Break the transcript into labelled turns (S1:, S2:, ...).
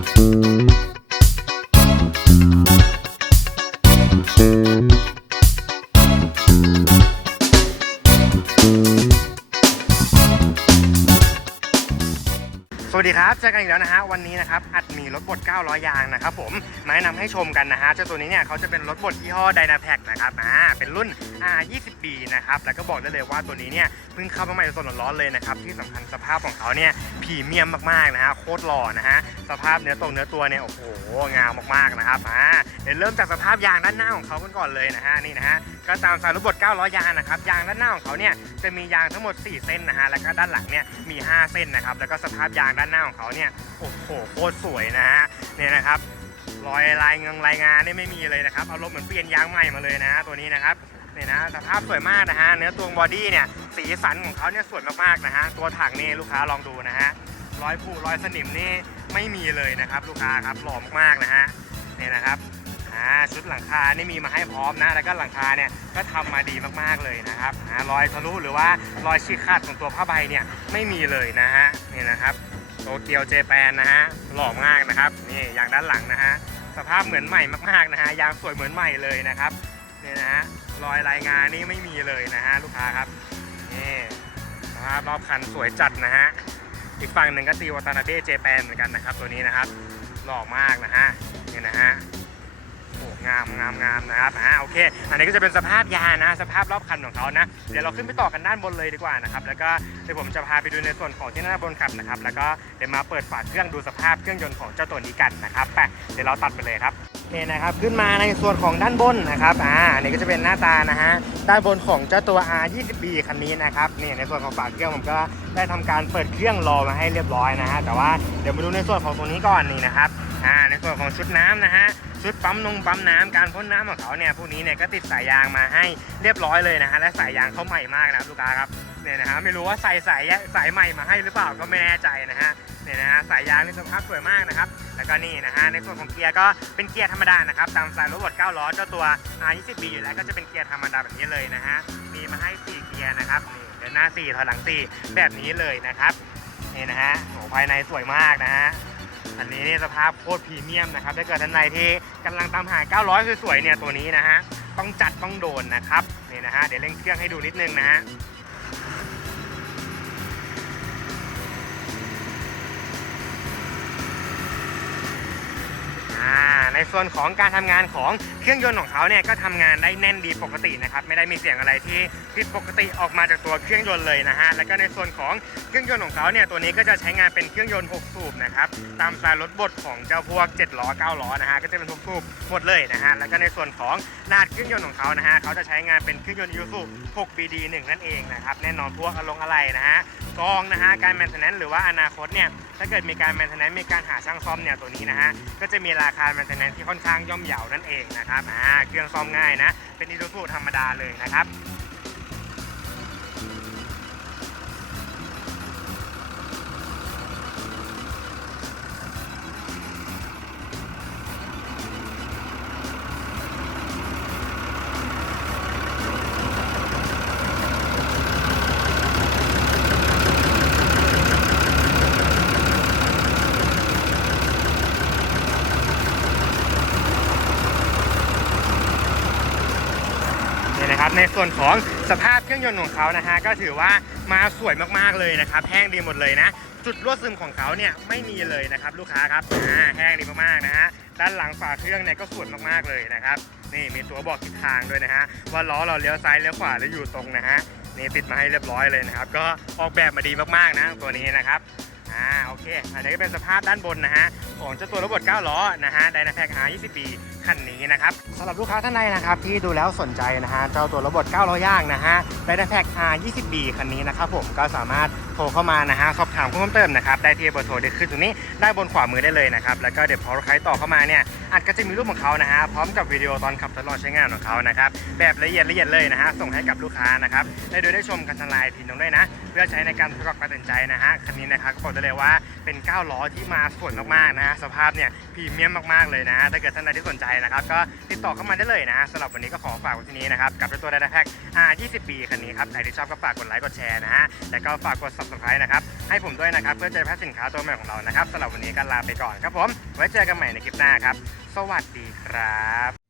S1: ส วัสดีครับเจอกันอีกแล้วนะฮะวันนี้นะครับอัดมีรถบด 900 ยางนะครับผมมาแนะนำให้ชมกันนะฮะเจ้าตัวนี้เนี่ยเขาจะเป็นรถบดยี่ห้อ Dynapack นะครับอ่าเป็นรุ่น R20B นะครับแล้วก็บอกได้เลยว่าตัวนี้เนี่ยเพิ่งเข้ามาใหม่สดร้อนๆเลยนะครับที่สำคัญสภาพของเขาเนี่ยพรีเมียมมากๆนะฮะโคตรหล่อนะฮะสภาพเนื้อตรงเนื้อตัวเนี่ยโอ้โหงามมากๆนะครับอ่าเดี๋ยวเริ่มจากสภาพยางด้านหน้าของเขากันก่อนเลยนะฮะนี่นะฮะก็ตามสายรถบด 900 ยางนะครับยางด้านหน้าของเขาเนี่ยจะมียางทั้งหมด 4 เส้นนะฮะแล้วก็ด้านหลังเนี่ยมี 5 เส้นนะครับแล้วก็สภาพยางด้านหน้าของเขาเนี่ยโอ้โหโคตรสวยนะฮะเนี่ยนะครับรอยลายเงงลายงานนี่ไม่มีเลยนะครับเอารมณ์เหมือนเปลี่ยนยางใหม่มาเลยนะตัวนี้นะครับเนี่ยนะสภาพสวยมากนะฮะเนื้อตัวบอดี้เนี่ยสีสันของเขาเนี่ยสวยมากๆนะฮะตัวถังนี่ลูกค้าลองดูนะฮะรอยผุรอยสนิมนี่ไม่มีเลยนะครับ ลูกค้าครับหล่อมากๆนะฮะเนี่ยนะครับอ่าชุดหลังคานี่มีมาให้พร้อมนะแล้วก็หลังคาเนี่ยก็ทำมาดีมากๆเลยนะครับรอยทะลุหรือว่ารอยฉีกขาดของตัวผ้าใบเนี่ยไม่มีเลยนะฮะนี่นะครับ โตเกียวเจแปนนะฮะหล่อมากนะครับนี่อย่างด้านหลังนะฮะสภาพเหมือนใหม่มากๆนะฮะยางสวยเหมือนใหม่เลยนะครับนี่นะฮะรอยรายงานนี่ไม่มีเลยนะฮะลูกค้าครับนี่สภาพรอบคันสวยจัดนะฮะอีกฝั่งหนึ่งก็ตีวาตานาเบะเจแปนเหมือนกันนะครับ ตัวนี้นะครับหล่อมากนะฮะนี่นะฮะ งามงามงามนะครับอ่าโอเค อันนี้ก็จะเป็นสภาพยานะ สภาพรอบคันของเขานะ เดี๋ยวเราขึ้นไปต่อกันด้านบนเลยดีกว่านะครับแล้วก็เดี๋ยวผมจะพาไปดูในส่วนของที่หน้าบนขับนะครับแล้วก็เดี๋ยวมาเปิดฝาเครื่องดูสภาพเครื่องยนต์ของเจ้าตัวนี้กันนะครับไปเดี๋ยวเราตัดไปเลยครับนี่นะครับขึ้นมาในส่วนของด้านบนนะครับอ่าอันนี้ก็จะเป็นหน้าตานะฮะด้านบนของเจ้าตัว R20B คันนี้นะครับนี่ในส่วนของฝาเครื่องผมก็ได้ทำการเปิดเครื่องรอมาให้เรียบร้อยนะฮะแต่ว่าเดี๋ยวมาดูในส่วนของตัวนี้ก่อนนี่นะครับ อ่าในส่วนของชุดน้ำนะฮะชุดปั๊มนงปั๊มน้ำการพ่นน้ำของเขาเนี่ยพวกนี้เนี่ยก็ติดสายยางมาให้เรียบร้อยเลยนะฮะและสายยางเขาใหม่มากนะครับลูกค้าครับเนี่ยนะฮะไม่รู้ว่าใส่สายสายใหม่มาให้หรือเปล่าก็ไม่แน่ใจนะฮะเนี่ยนะฮะสายยางนี่สภาพสวยมากนะครับแล้วก็นี่นะฮะในส่วนของเกียร์ก็เป็นเกียร์ธรรมดานะครับตามสายรถบด9ล้อเจ้าตัว R20B อยู่แล้วก็จะเป็นเกียร์ธรรมดาแบบนี้เลยนะฮะมีมาให้ 4 เกียร์นะครับนี่เดินหน้า 4 ถอยหลัง 4 แบบนี้เลยนะครับนี่นะฮะโอ้ภายในสวยมากนะฮะ อันนี้นี่สภาพโคตรพรีเมียมนะครับถ้าเกิดท่านใดที่กำลังตามหา 900 สวยๆเนี่ยตัวนี้นะฮะต้องจัดต้องโดนนะครับนี่นะฮะเดี๋ยวเร่งเครื่องให้ดูนิดนึงนะฮะ ส่วนของการทำงานของเครื่องยนต์ของเขาเนี่ยก็ทำงานได้แน่นดีปกตินะครับไม่ได้มีเสียงอะไรที่ผิดปกติออกมาจากตัวเครื่องยนต์เลยนะฮะแล้วก็ในส่วนของเครื่องยนต์ของเขาเนี่ยตัวนี้ก็จะใช้งานเป็นเครื่องยนต์ 6 สูบนะครับตามสไตล์รถบดของเจ้าพวก 7 ล้อ 9 ล้อนะฮะก็จะเป็น6สูบหมดเลยนะฮะแล้วก็ในส่วนของรหัสเครื่องยนต์ของเขานะฮะเขาจะใช้งานเป็นเครื่องยนต์ยูสุ 6BD 1 นั่นเองนะครับแน่นอนพวกอารมณ์อะไรนะฮะกองนะฮะการแมนเทนแนนหรือว่าอนาคตเนี่ยถ้าเกิดมีการแมนเทนแนนมีการหาช่างซ่อมเนี่ยตัวนี้นะฮะก็จะมีราคาแมนเทนแนนที่ค่อนข้างย่อมเยานั่นเองนะครับอ่าเครื่องซ่อมง่ายนะ เป็นอีซูซูธรรมดาเลยนะครับ ในส่วนของสภาพเครื่องยนต์ของเขานะฮะก็ถือว่ามาสวยมากๆเลยนะครับแห้งดีหมดเลยนะ จุดรั่วซึมของเขาเนี่ยไม่มีเลยนะครับลูกค้าครับอ่าแห้งดีมากๆนะฮะด้านหลังฝาเครื่องเนี่ยก็สวยมากๆเลยนะครับนี่มีตัวบอกทิศทางด้วยนะฮะว่าล้อเราเลี้ยวซ้ายเลี้ยวขวาแล้วอยู่ตรงนะฮะนี่ติดมาให้เรียบร้อยเลยนะครับ ก็ออกแบบมาดีมากๆนะตัวนี้นะครับอ่าโอเค อันนี้ก็เป็นสภาพด้านบนนะฮะของเจ้าตัวรถบด9ล้อนะฮะ Dynapack R20B คันนี้นะครับสำหรับลูกค้าท่านใดนะครับที่ดูแล้วสนใจนะฮะเจ้าตัวรถบด9ล้อย่างนะฮะ Dynapack R20B คันนี้นะครับผมก็สามารถโทรเข้ามานะฮะสอบถามเพิ่มเติมนะครับได้ที่เบอร์โทรเด็กขึ้นตรงนี้ได้บนขวามือได้เลยนะครับแล้วก็เดี๋ยวพอใครต่อเข้ามาเนี่ยอัดก็จะมีรูปของเขานะฮะพร้อมกับวิดีโอตอนขับทดลองใช้งานของเขานะครับแบบละเอียดละเอียดเลยนะฮะส่งให้กับลูกค้านะครับได้โดยได้ชมกันทางไลน์ทีน้งด้วยนะเพื่อใช้ในการประกอบการตัดสินใจนะฮะคันนี้นะครับก็บอกได้เลยว่าเป็น 9 ล้อที่มาสวยมากๆนะฮะสภาพเนี่ยพรีเมียมมากๆเลยนะฮะถ้าเกิดท่านใดที่สนใจนะครับ ก็ติดต่อเข้ามาได้เลยนะสำหรับวันนี้ก็ขอฝากไว้ที่นี้นะครับ กับตัวไดนาแพ็ก R 2 0ปีคันนี้ครับใครที่ชอบก็ฝากกดไลค์กดแชร์นะฮะแล้วก็ฝากกด subscribe นะครับให้ผมด้วยนะครับเพื่อจะได้พลาสินค้าตัวใหม่ของเรานะครับสำหรับวันนี้ก็ลาไปก่อนครับผมไว้เจอกันใหม่ในคลิปหน้าครับ สวัสดีครับ